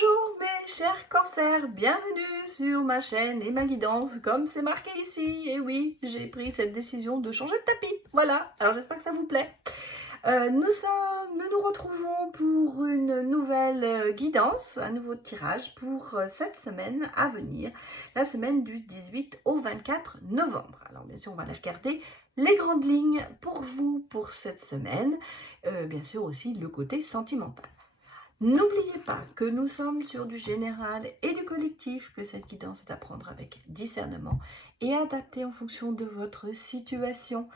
Bonjour mes chers cancers, bienvenue sur ma chaîne et ma guidance comme c'est marqué ici. Et oui, j'ai pris cette décision de changer de tapis. Voilà, alors j'espère que ça vous plaît. Nous nous retrouvons pour une nouvelle guidance, un nouveau tirage pour cette semaine à venir, la semaine du 18 au 24 novembre. Alors bien sûr, on va aller regarder les grandes lignes pour vous pour cette semaine, bien sûr aussi le côté sentimental. N'oubliez pas que nous sommes sur du général et du collectif, que cette guidance est à prendre avec discernement et adaptée en fonction de votre situation.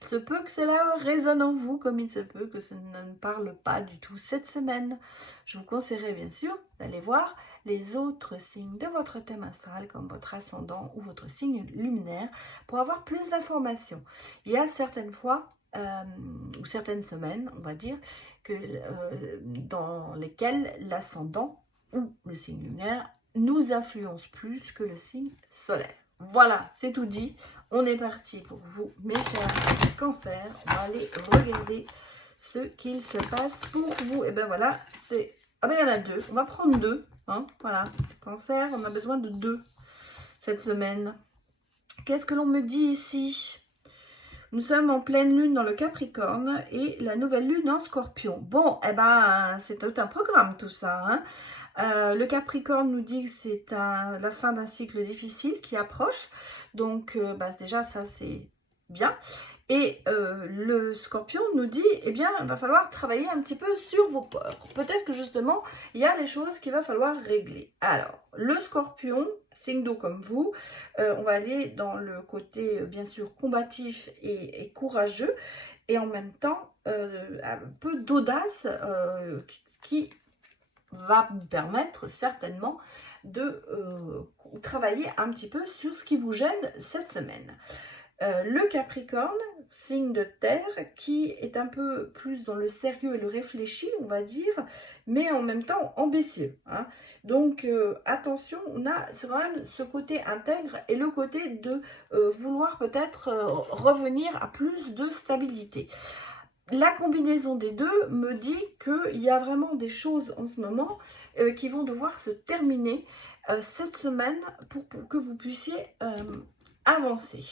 Il se peut que cela résonne en vous, comme il se peut que ça ne parle pas du tout cette semaine. Je vous conseillerais bien sûr d'aller voir les autres signes de votre thème astral, comme votre ascendant ou votre signe luminaire, pour avoir plus d'informations. Il y a certaines fois, ou certaines semaines, on va dire, dans lesquelles l'ascendant ou le signe lunaire nous influence plus que le signe solaire. Voilà, c'est tout dit. On est parti pour vous, mes chers cancers. On va aller regarder ce qu'il se passe pour vous. Et ben voilà, c'est... Ah ben il y en a deux. On va prendre deux. Hein, voilà, cancer, on a besoin de deux cette semaine. Qu'est-ce que l'on me dit ici ? Nous sommes en pleine lune dans le Capricorne et la nouvelle lune en Scorpion. Bon, eh ben, c'est tout un programme tout ça. Hein. Le Capricorne nous dit que c'est la fin d'un cycle difficile qui approche. Donc, déjà, ça, c'est bien. Et le Scorpion nous dit, eh bien, il va falloir travailler un petit peu sur vos peurs. Peut-être que justement, il y a des choses qu'il va falloir régler. Alors, le Scorpion, signe d'eau comme vous, on va aller dans le côté, bien sûr, combatif et courageux, et en même temps, un peu d'audace qui va vous permettre certainement de travailler un petit peu sur ce qui vous gêne cette semaine. Le Capricorne, signe de terre, qui est un peu plus dans le sérieux et le réfléchi, on va dire, mais en même temps ambitieux. Hein. Donc, attention, on a quand même ce côté intègre et le côté de vouloir peut-être revenir à plus de stabilité. La combinaison des deux me dit qu'il y a vraiment des choses en ce moment qui vont devoir se terminer cette semaine pour que vous puissiez avancer.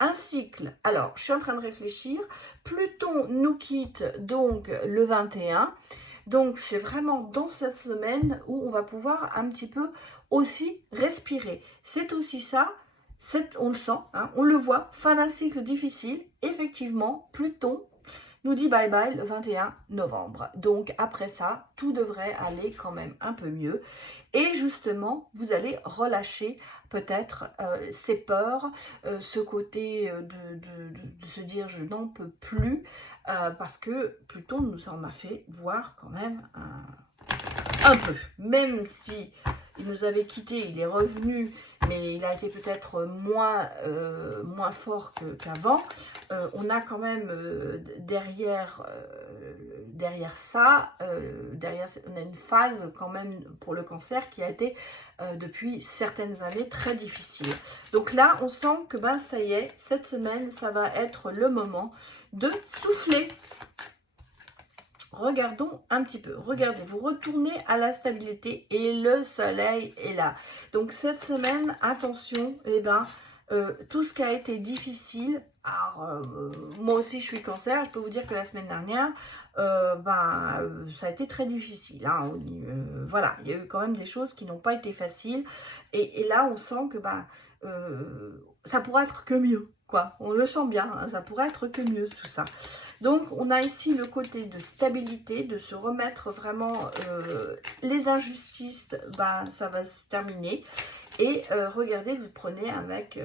Un cycle, alors je suis en train de réfléchir, Pluton nous quitte donc le 21, donc c'est vraiment dans cette semaine où on va pouvoir un petit peu aussi respirer. C'est aussi ça, on le sent, hein, on le voit, fin d'un cycle difficile, effectivement, Pluton nous dit bye bye le 21 novembre. Donc après ça, tout devrait aller quand même un peu mieux. Et justement, vous allez relâcher peut-être ces peurs, ce côté de se dire je n'en peux plus, parce que Pluton nous en a fait voir quand même un peu. Même si il nous avait quittés, il est revenu, mais il a été peut-être moins fort qu'avant. On a quand même derrière ça, on a une phase quand même pour le cancer qui a été depuis certaines années très difficile. Donc là, on sent que ça y est, cette semaine, ça va être le moment de souffler. Regardons un petit peu. Regardez, vous retournez à la stabilité et le soleil est là. Donc cette semaine, attention, tout ce qui a été difficile, alors moi aussi je suis cancer, je peux vous dire que la semaine dernière, ça a été très difficile. Hein, voilà, il y a eu quand même des choses qui n'ont pas été faciles. Et là, on sent que ça pourrait être que mieux. Quoi, on le sent bien, hein, ça pourrait être que mieux tout ça. Donc on a ici le côté de stabilité, de se remettre vraiment les injustices, ça va se terminer. Et regardez, vous prenez avec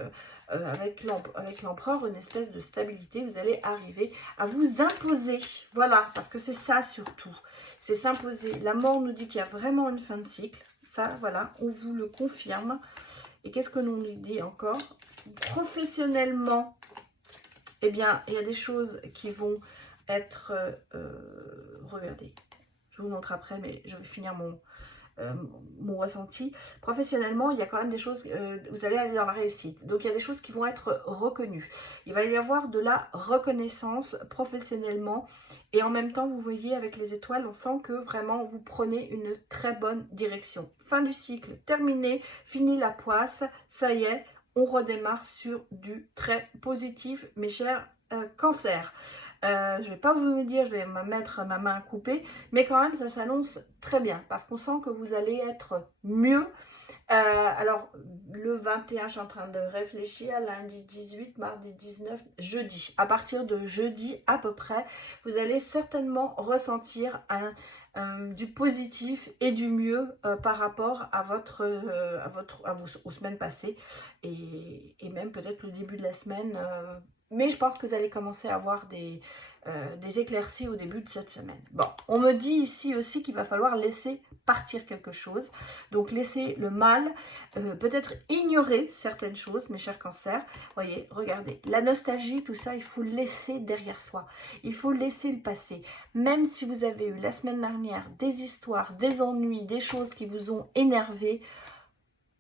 l'empereur une espèce de stabilité, vous allez arriver à vous imposer. Voilà, parce que c'est ça surtout, c'est s'imposer. La mort nous dit qu'il y a vraiment une fin de cycle, ça voilà, on vous le confirme. Et qu'est-ce que l'on nous dit encore ? Professionnellement, eh bien, il y a des choses qui vont être... regardez, je vous montre après, mais je vais finir mon ressenti. Professionnellement, il y a quand même des choses, vous allez aller dans la réussite. Donc, il y a des choses qui vont être reconnues. Il va y avoir de la reconnaissance professionnellement. Et en même temps, vous voyez, avec les étoiles, on sent que vraiment, vous prenez une très bonne direction. Fin du cycle, terminé, fini la poisse, ça y est, on redémarre sur du très positif, mes chers cancers. Je ne vais pas vous dire, je vais me mettre ma main coupée, mais quand même, ça s'annonce très bien parce qu'on sent que vous allez être mieux. Alors, le 21, je suis en train de réfléchir, lundi 18, mardi 19, jeudi. À partir de jeudi, à peu près, vous allez certainement ressentir du positif et du mieux par rapport à aux semaines passées et même peut-être le début de la semaine. Mais je pense que vous allez commencer à avoir des éclaircies au début de cette semaine. Bon, on me dit ici aussi qu'il va falloir laisser partir quelque chose. Donc, laisser le mal, peut-être ignorer certaines choses, mes chers cancers. Voyez, regardez, la nostalgie, tout ça, il faut laisser derrière soi. Il faut laisser le passé. Même si vous avez eu la semaine dernière des histoires, des ennuis, des choses qui vous ont énervé,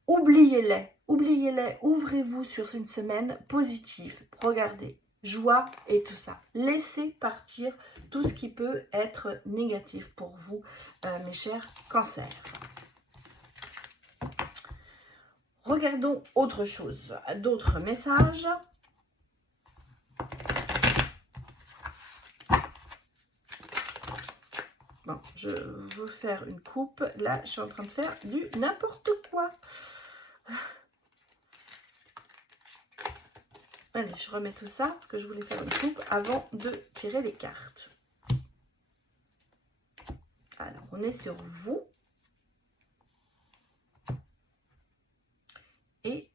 oubliez-les. Oubliez-les, ouvrez-vous sur une semaine positive. Regardez, joie et tout ça. Laissez partir tout ce qui peut être négatif pour vous, mes chers cancers. Regardons autre chose, d'autres messages. Bon, je veux faire une coupe. Là, je suis en train de faire du n'importe quoi. Allez, je remets tout ça, parce que je voulais faire une coupe avant de tirer les cartes. Alors, on est sur vous. Et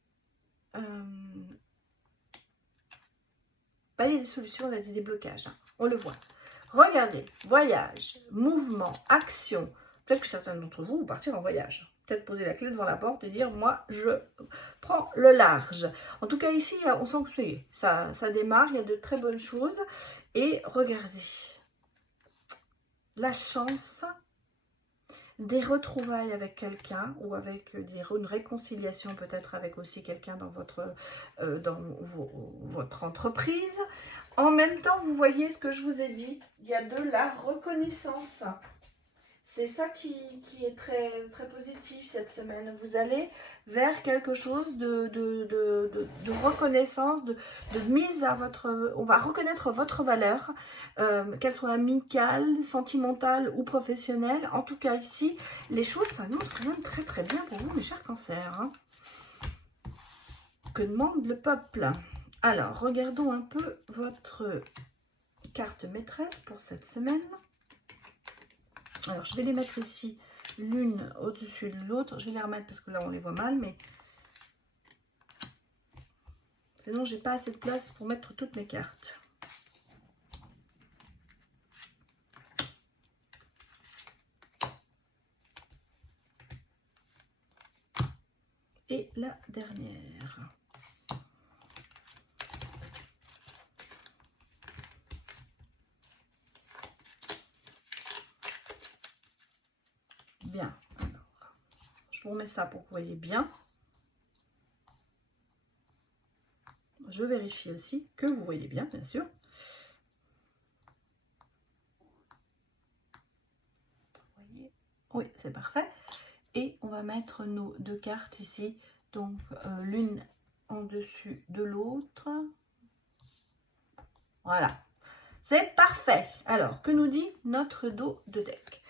pas des solutions, on a des déblocages. Hein. On le voit. Regardez, voyage, mouvement, action. Peut-être que certains d'entre vous vont partir en voyage. Peut-être poser la clé devant la porte et dire, moi, je prends le large. En tout cas, ici, on sent que ça démarre, il y a de très bonnes choses. Et regardez, la chance, des retrouvailles avec quelqu'un ou avec une réconciliation peut-être avec aussi quelqu'un dans votre entreprise. En même temps, vous voyez ce que je vous ai dit, il y a de la reconnaissance. C'est ça qui est très, très positif cette semaine. Vous allez vers quelque chose de reconnaissance, de mise à votre... On va reconnaître votre valeur, qu'elle soit amicale, sentimentale ou professionnelle. En tout cas, ici, les choses s'annoncent quand même très, très bien pour vous, mes chers cancers. Hein. Que demande le peuple? Alors, regardons un peu votre carte maîtresse pour cette semaine. Alors, je vais les mettre ici, l'une au-dessus de l'autre. Je vais les remettre parce que là, on les voit mal, mais sinon, j'ai pas assez de place pour mettre toutes mes cartes. Et la dernière. Bien, alors, je vous remets ça pour que vous voyez bien. Je vérifie aussi que vous voyez bien, bien sûr. Vous voyez? Oui, c'est parfait. Et on va mettre nos deux cartes ici, donc l'une en dessus de l'autre. Voilà, c'est parfait. Alors, que nous dit notre dos de deck?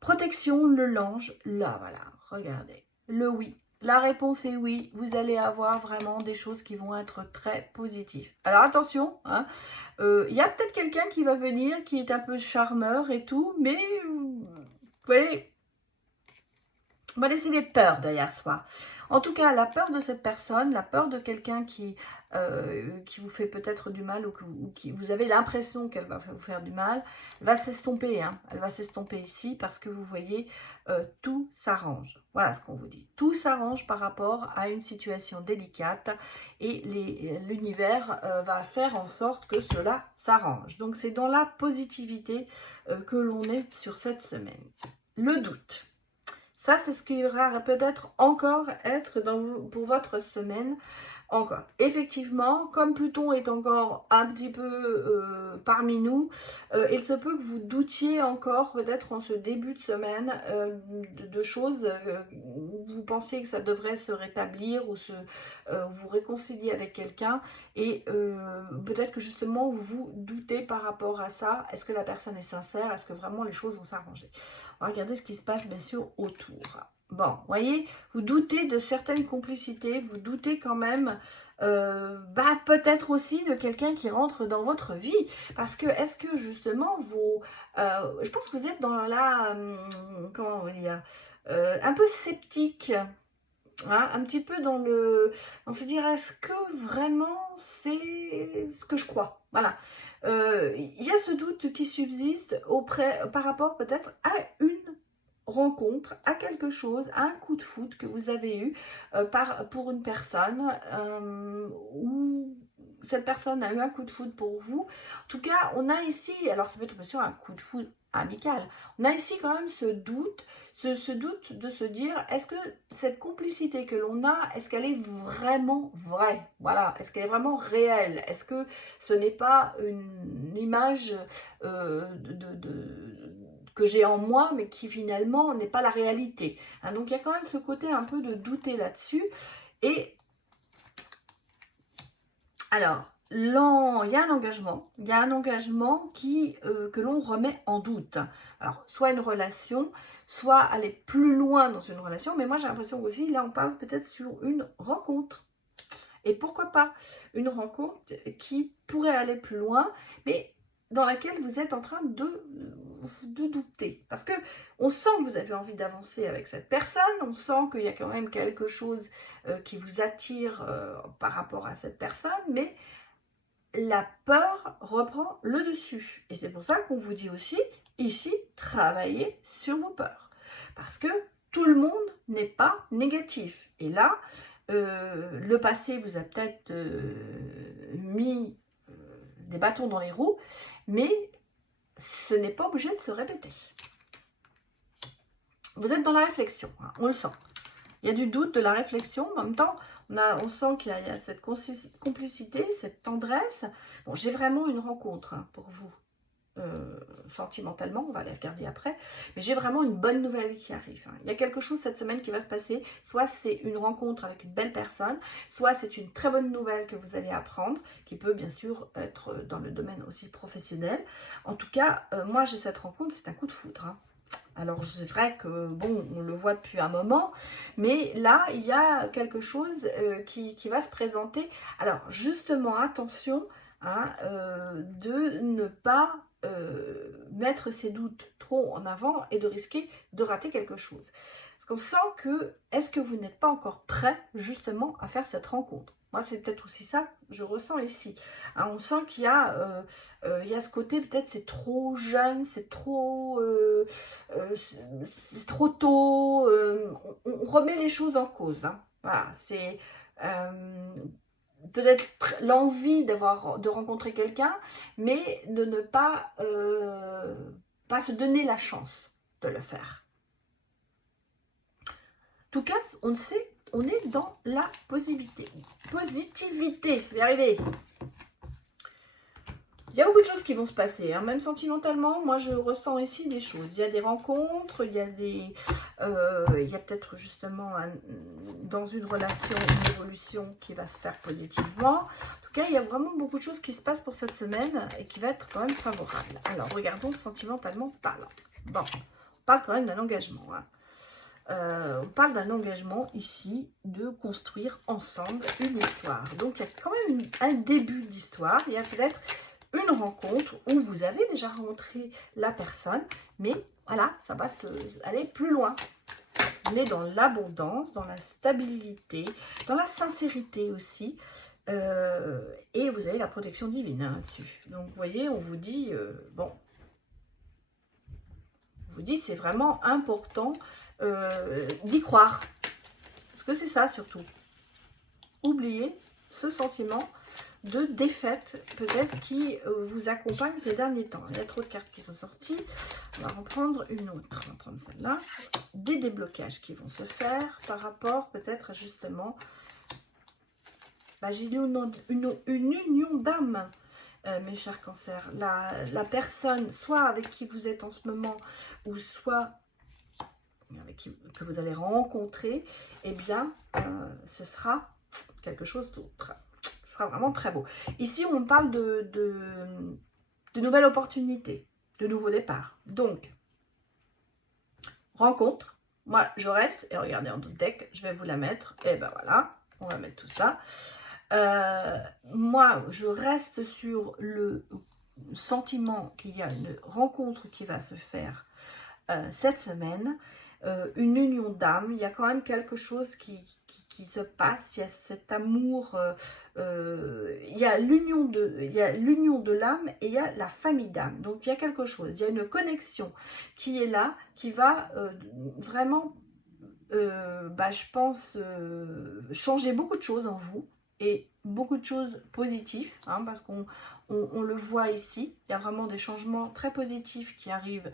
Protection, le l'ange, là, voilà, regardez, le oui. La réponse est oui, vous allez avoir vraiment des choses qui vont être très positives. Alors attention, hein, y a peut-être quelqu'un qui va venir, qui est un peu charmeur et tout, mais vous voyez, on va laisser les peurs derrière soi. En tout cas, la peur de cette personne, la peur de quelqu'un qui vous fait peut-être du mal ou qui vous avez l'impression qu'elle va vous faire du mal, va s'estomper. Hein. Elle va s'estomper ici parce que vous voyez, tout s'arrange. Voilà ce qu'on vous dit. Tout s'arrange par rapport à une situation délicate et l'univers va faire en sorte que cela s'arrange. Donc, c'est dans la positivité que l'on est sur cette semaine. Le doute. Ça, c'est ce qui va peut-être encore être pour votre semaine. Encore. Effectivement, comme Pluton est encore un petit peu parmi nous, il se peut que vous doutiez encore, peut-être en ce début de semaine, de choses où vous pensiez que ça devrait se rétablir ou vous réconcilier avec quelqu'un. Et peut-être que justement, vous doutez par rapport à ça. Est-ce que la personne est sincère? Est-ce que vraiment les choses vont s'arranger? On va regarder ce qui se passe, bien sûr, autour. Bon, voyez, vous doutez de certaines complicités, vous doutez quand même, peut-être aussi de quelqu'un qui rentre dans votre vie. Parce que, est-ce que justement, je pense que vous êtes dans la, comment on va dire, un peu sceptique, hein, un petit peu on se dire, est-ce que vraiment c'est ce que je crois? Voilà. Il y a ce doute qui subsiste par rapport peut-être à une rencontre, à quelque chose, à un coup de foudre que vous avez eu pour une personne ou cette personne a eu un coup de foudre pour vous. En tout cas, on a ici, alors ça peut être bien sûr un coup de foudre amical, on a ici quand même ce doute de se dire, est-ce que cette complicité que l'on a, est-ce qu'elle est vraiment vraie? Voilà, est-ce qu'elle est vraiment réelle? Est-ce que ce n'est pas une image que j'ai en moi, mais qui finalement n'est pas la réalité, hein? Donc il y a quand même ce côté un peu de douter là-dessus. Et alors, il y a un engagement que l'on remet en doute. Alors, soit une relation, soit aller plus loin dans une relation, mais moi j'ai l'impression aussi, là on parle peut-être sur une rencontre. Et pourquoi pas une rencontre qui pourrait aller plus loin, mais dans laquelle vous êtes en train de douter. Parce que on sent que vous avez envie d'avancer avec cette personne, on sent qu'il y a quand même quelque chose qui vous attire par rapport à cette personne, mais la peur reprend le dessus. Et c'est pour ça qu'on vous dit aussi, ici, travaillez sur vos peurs. Parce que tout le monde n'est pas négatif. Et là, le passé vous a peut-être mis des bâtons dans les roues, mais ce n'est pas obligé de se répéter. Vous êtes dans la réflexion, hein, on le sent. Il y a du doute, de la réflexion, en même temps, on sent qu'il y a cette complicité, cette tendresse. Bon, j'ai vraiment une rencontre hein, pour vous. Sentimentalement, on va les regarder après, mais j'ai vraiment une bonne nouvelle qui arrive. Il y a quelque chose cette semaine qui va se passer, soit c'est une rencontre avec une belle personne, soit c'est une très bonne nouvelle que vous allez apprendre, qui peut bien sûr être dans le domaine aussi professionnel. En tout cas, moi j'ai cette rencontre, c'est un coup de foudre, hein. Alors c'est vrai que bon, on le voit depuis un moment, mais là il y a quelque chose qui va se présenter. Alors justement, attention hein, de ne pas mettre ses doutes trop en avant et de risquer de rater quelque chose. Parce qu'on sent que, est-ce que vous n'êtes pas encore prêt justement à faire cette rencontre? Moi, c'est peut-être aussi ça que je ressens ici. Hein, on sent qu'il y a ce côté, peut-être c'est trop jeune, c'est trop tôt. On remet les choses en cause. Hein. Voilà, c'est peut-être l'envie de rencontrer quelqu'un, mais de ne pas, pas se donner la chance de le faire. En tout cas, on sait, on est dans la positivité. Je vais y arriver. Il y a beaucoup de choses qui vont se passer, hein. Même sentimentalement, moi je ressens ici des choses. Il y a des rencontres, il y a peut-être justement dans une relation, une évolution qui va se faire positivement. En tout cas, il y a vraiment beaucoup de choses qui se passent pour cette semaine et qui va être quand même favorable. Alors, regardons sentimentalement parlant. Bon, on parle quand même d'un engagement, hein. On parle d'un engagement ici de construire ensemble une histoire. Donc, il y a quand même un début d'histoire. Il y a peut-être une rencontre où vous avez déjà rencontré la personne, mais voilà, ça va aller plus loin. On est dans l'abondance, dans la stabilité, dans la sincérité aussi. Et vous avez la protection divine hein, là-dessus. Donc, vous voyez, on vous dit, bon, on vous dit c'est vraiment important d'y croire. Parce que c'est ça surtout. Oubliez ce sentiment de défaite peut-être qui vous accompagne ces derniers temps. Il y a trop de cartes qui sont sorties. On va reprendre une autre. On va prendre celle-là. des déblocages qui vont se faire par rapport peut-être justement, j'ai une union d'âme, mes chers cancers. La personne, soit avec qui vous êtes en ce moment, ou soit avec qui, que vous allez rencontrer, eh bien, ce sera quelque chose d'autre. Ce sera vraiment très beau. Ici, on parle de nouvelles opportunités, de nouveaux départs. Donc, rencontre. Moi, je reste, et regardez en d'autres deck, je vais vous la mettre. Et ben voilà, on va mettre tout ça. Moi, je reste sur le sentiment qu'il y a une rencontre qui va se faire cette semaine. Une union d'âme, il y a quand même quelque chose qui se passe, il y a cet amour, il y a l'union de l'âme et il y a la famille d'âme. Donc il y a quelque chose, il y a une connexion qui est là, qui va vraiment, je pense, changer beaucoup de choses en vous. Et beaucoup de choses positives, hein, parce qu'on le voit ici, il y a vraiment des changements très positifs qui arrivent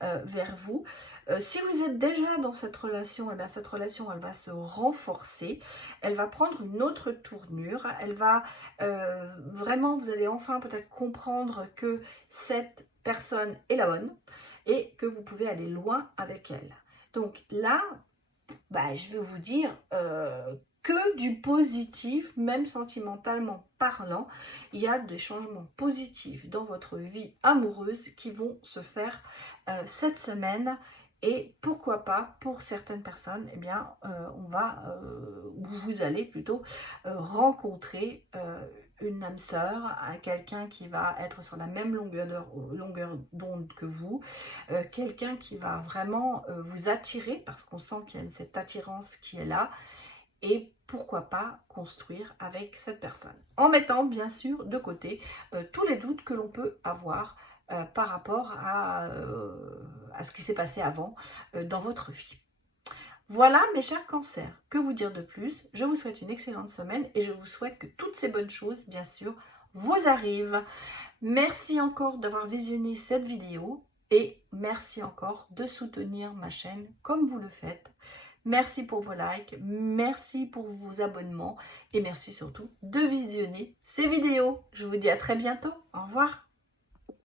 vers vous. Si vous êtes déjà dans cette relation, et bien cette relation, elle va se renforcer, elle va prendre une autre tournure, elle va vraiment, vous allez enfin peut-être comprendre que cette personne est la bonne et que vous pouvez aller loin avec elle. Donc là, je vais vous dire que du positif, même sentimentalement parlant. Il y a des changements positifs dans votre vie amoureuse qui vont se faire cette semaine. Et pourquoi pas, pour certaines personnes, eh bien, vous allez plutôt rencontrer une âme sœur, quelqu'un qui va être sur la même longueur d'onde que vous, quelqu'un qui va vraiment vous attirer, parce qu'on sent qu'il y a cette attirance qui est là, et pourquoi pas construire avec cette personne, en mettant bien sûr de côté tous les doutes que l'on peut avoir par rapport à ce qui s'est passé avant dans votre vie. Voilà mes chers cancers, que vous dire de plus? Je vous souhaite une excellente semaine et je vous souhaite que toutes ces bonnes choses, bien sûr, vous arrivent. Merci encore d'avoir visionné cette vidéo et merci encore de soutenir ma chaîne comme vous le faites. Merci pour vos likes, merci pour vos abonnements et merci surtout de visionner ces vidéos. Je vous dis à très bientôt. Au revoir.